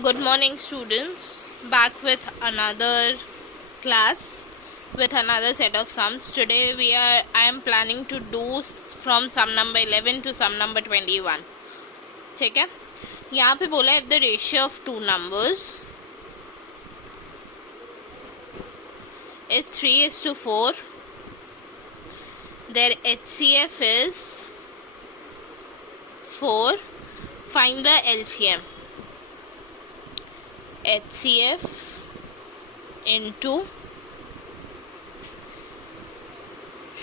Good morning, students. Back with another class with another set of sums. Today I am planning to do from sum number 11 to sum number 21. ठीक है, यहाँ पे बोला if the ratio of two numbers is 3:4, their HCF is 4. Find the LCM. HCF into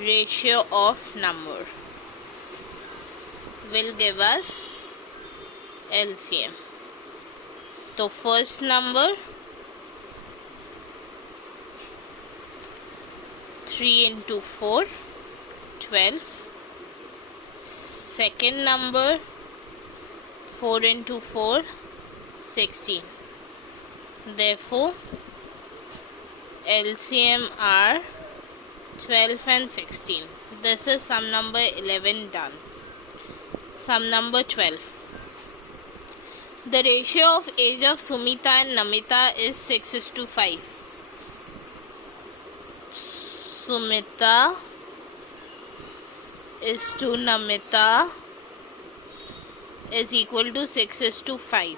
ratio of number will give us LCM. तो first number 3 into 4 12. Second number 4 into 4 16. Therefore LCM are 12 and 16. This is sum number 11 done. Sum number 12. The ratio of age of Sumita and Namita is 6:5. Sumita is to Namita is equal to 6:5.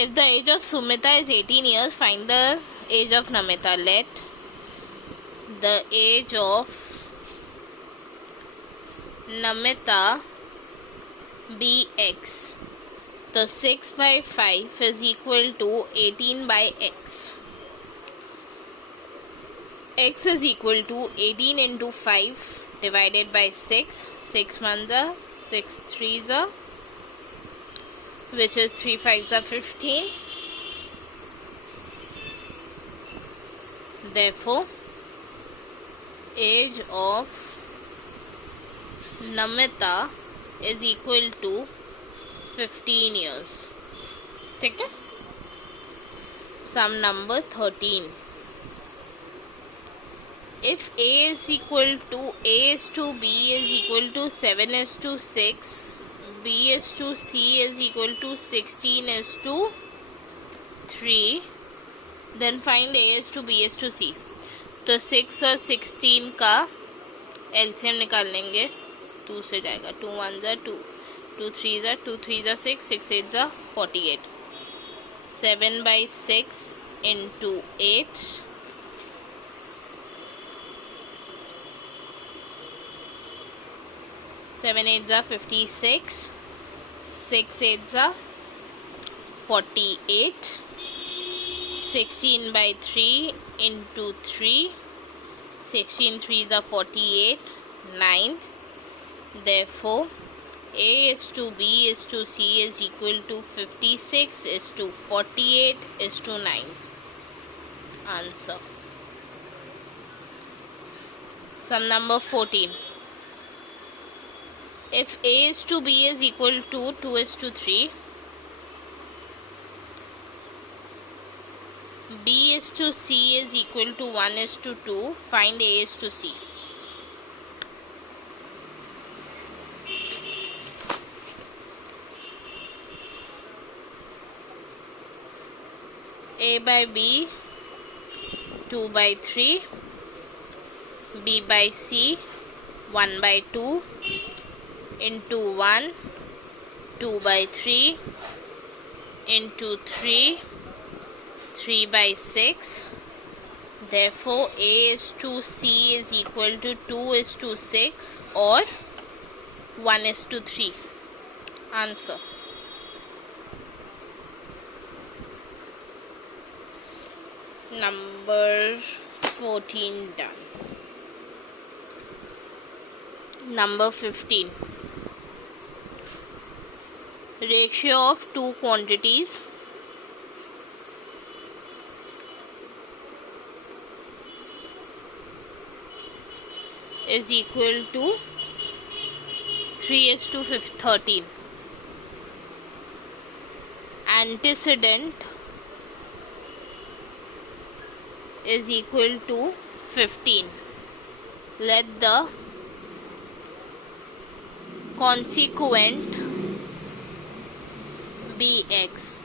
If the age of Sumita is 18 years, find the age of Namita. Let the age of Namita be x. So 6 by 5 is equal to 18 by x. X is equal to 18 into 5 divided by 6. 6 ones are 6 threes are, which is 3 5s are 15. Therefore age of Namita is equal to 15 years. ठीक है. Sum number 13. If A is to B is equal to 7:6, B is to C is equal to 16:3, then find A is to B is to C. तो 6 और 16 का LCM निकाल लेंगे. 2 से जाएगा. 2 1s are 2, 2 3s are 2 3s are 6, 6 8s are 48. 7 by 6 into 8. 7 8s are 56. 6 8s are 48. 16 by 3 into 3. 16 3s are 48. 9. Therefore A is to B is to C is equal to 56 is to 48 is to 9. Answer. Sum number 14. If A is to B is equal to 2 is to 3, B is to C is equal to 1 is to 2, find A is to C. A by B 2 by 3, B by C 1 by 2 into 1, 2 by 3 into 3, 3 by 6. Therefore A is to C is equal to 2 is to 6 or 1 is to 3. Answer. Number 14 done. Number 15. Ratio of two quantities is equal to 3:13. Antecedent is equal to 15. Let the consequent be x.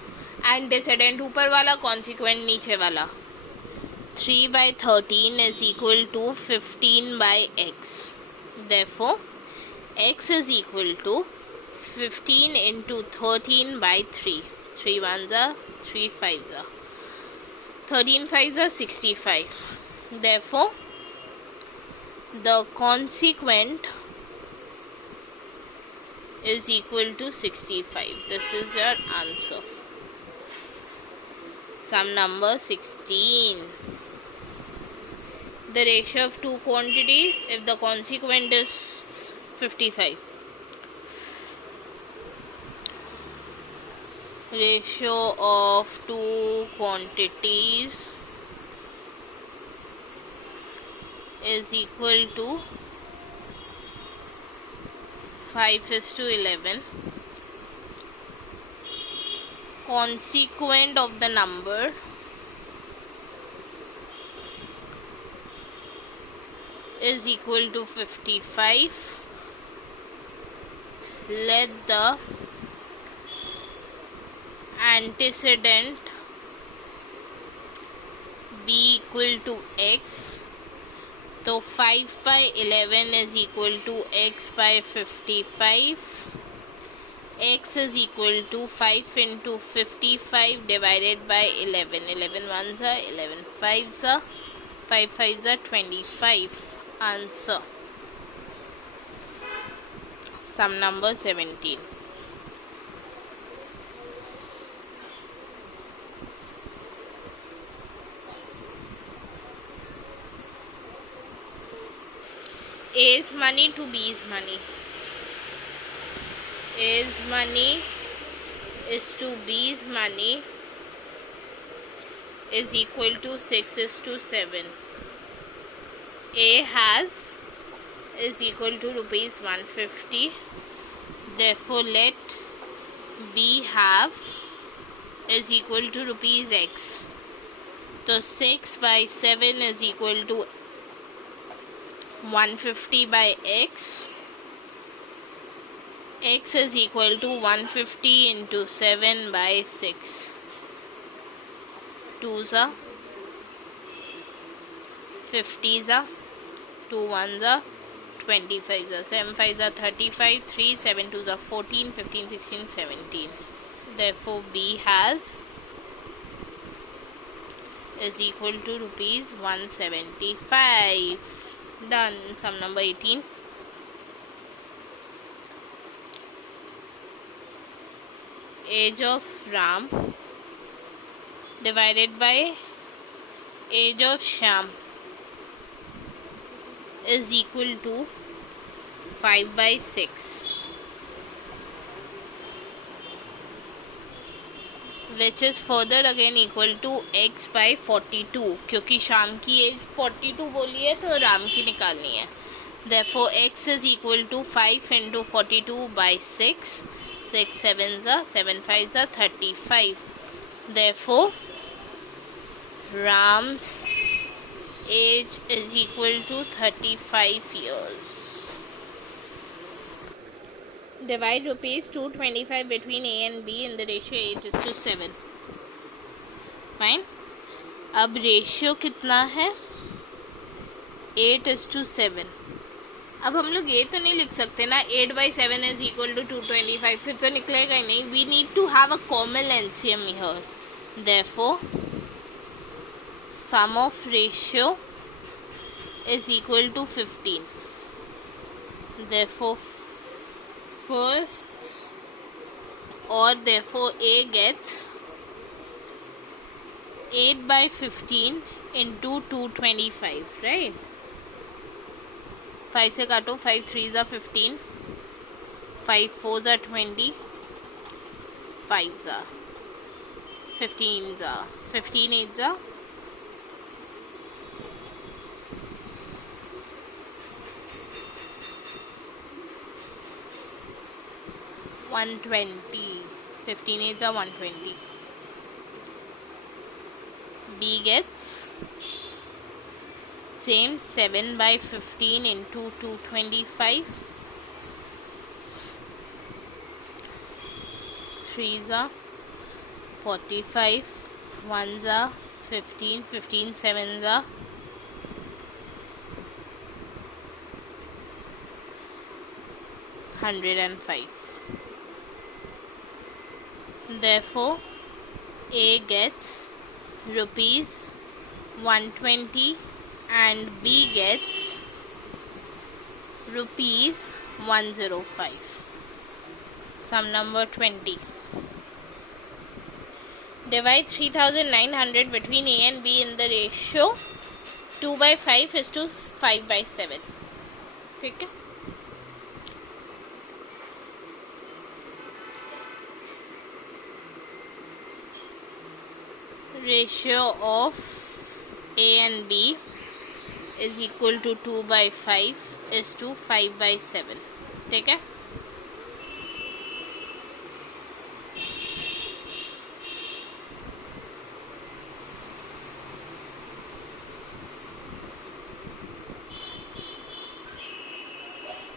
Antecedent ऊपर वाला, consequent नीचे वाला. 3/13 is equal to 15/x. Therefore, x is equal to 15 into 13/3. 3 ones are 3 fives are 13 fives are 65. Therefore, the consequent is equal to 65. This is your answer. Sum number 16. The ratio of two quantities if the consequent is 55. Ratio of two quantities is equal to 5:11. Consequent of the number is equal to 55. Let the antecedent be equal to x. So 5/11 is equal to x by 55. X is equal to 5 into 55 divided by 11. 11 ones are 11 fives are 5 fives are 25. Answer. Sum number 17. A's money to B's money. A's money is to B's money is equal to 6:7. A has is equal to rupees 150. Therefore, let B have is equal to rupees x. So 6/7 is equal to 150 by x. X is equal to 150 into 7 by 6. 2s are 50s are 2 1s are 25s are 7 5s are 35. 3 7 2s are 14. 15 16 17. Therefore, B has is equal to rupees 175. Done. Sum number 18. Age of Ram divided by age of Shyam is equal to 5/6, which is further again equal to x by 42. क्योंकि शाम की as 42 बोली है तो राम की निकालनी है. Therefore, x is equal to 5 into 42 by 6. 6 7s are 7 5s are 35. Therefore, Ram's age is equal to 35 years. Divide rupees 225 between A and B in the ratio 8:7. Fine. अब रेशियो कितना है? 8:7. अब हम लोग ये तो नहीं लिख सकते ना 8/7 इज इक्वल टू 225. फिर तो निकलेगा ही नहीं. We need to have a common LCM here. Therefore sum of ratio is equal to 15. Therefore, first or therefore A gets 8/15 into 225, right? 5 से काटो. 5 3s are 15. 5 4s are 20. 5s are 15s are 15 8s are 120. 15 8s are 120. B gets same 7/15 into 225. 3s are 45 ones are 15, 15 sevens are 105. Therefore, A gets rupees 120 and B gets rupees 105. Sum number 20. Divide 3900 between A and B in the ratio 2/5:5/7. ठीक है. Ratio of A and B is equal to 2/5:5/7. ठीक है.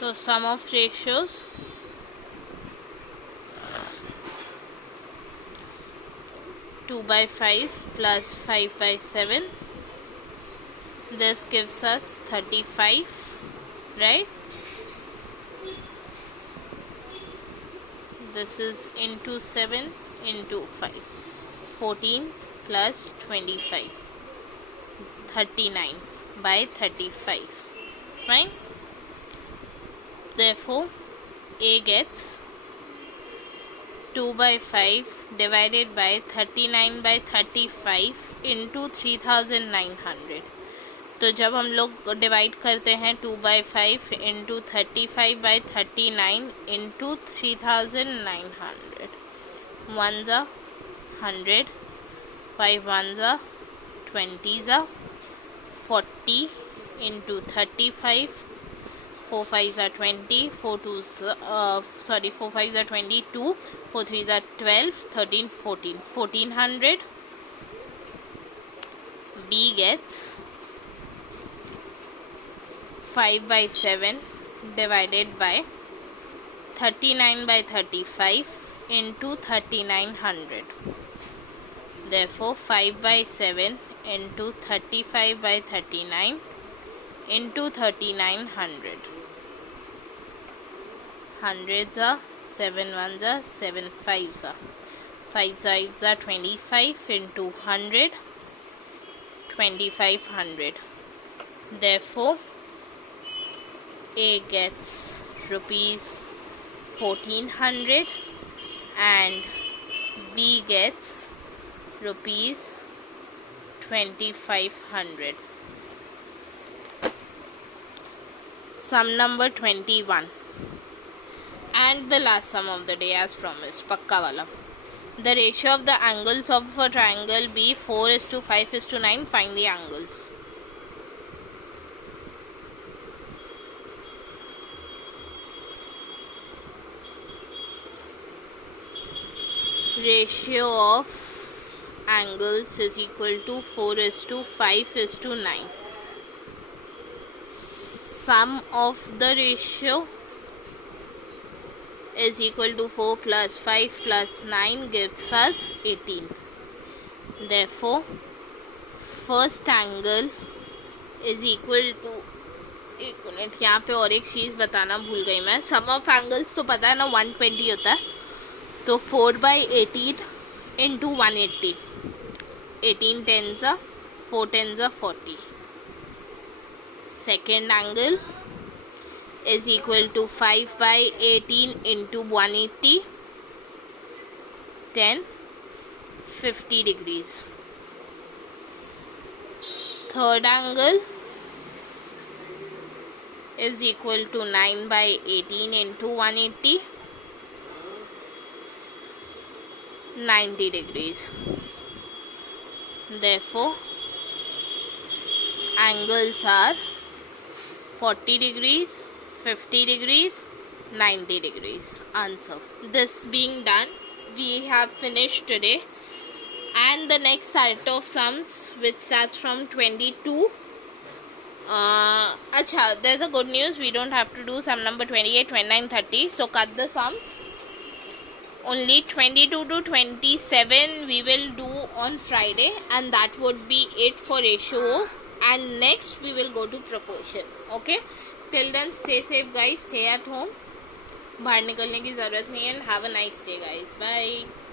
तो sum of ratios two by 5 plus 5/7. This gives us 35, right? This is into 7 into 5. 14 plus 25. 39/35. Right? Therefore, A gets 2/5 divided by 39/35 into 3900. तो जब हम लोग divide करते हैं 2/5 into 35/39 into 3900. 1s are 100, 5 1s are 20s are 40 into 35. 4 5s are 20, 4 2s 4 5s are 22, 4 3s are 12, 13 14, 1400. B gets 5/7 divided by 39/35 into 3900. Therefore, 5/7 into 35/39 into 3900. Hundreds are 7 ones are 7 5s are 5 5s are 25 into 100, 2500. Therefore, A gets rupees 1400 and B gets rupees 2500. Sum number 21. And the last sum of the day as promised, pakka wala. The ratio of the angles of a triangle B 4:5:9. Find the angles. Ratio of angles is equal to 4:5:9. Sum of the ratio is equal to 4 plus 5 plus 9 gives us 18. Therefore, first angle is equal to, एक minute यहाँ पे और एक चीज़ बताना भूल गई मैं. सम of angles तो पता है ना 120 होता है. तो 4/18 into 180. 18 10s are 4 10s are 40. Second angle is equal to 5/18 into 180. 10 50 degrees. Third angle is equal to 9/18 into 180. 90 degrees. Therefore, angles are 40 degrees, 50 degrees, 90 degrees. Answer. This being done, we have finished today. And the next set of sums, which starts from 22. There's a good news. We don't have to do sum number 28, 29, 30. So cut the sums. only 22 to 27 we will do on Friday, and that would be it for ratio O, and next we will go to proportion. Okay, till then stay safe guys, stay at home, बाहर निकलने की ज़रूरत नहीं है, and have a nice day guys, bye.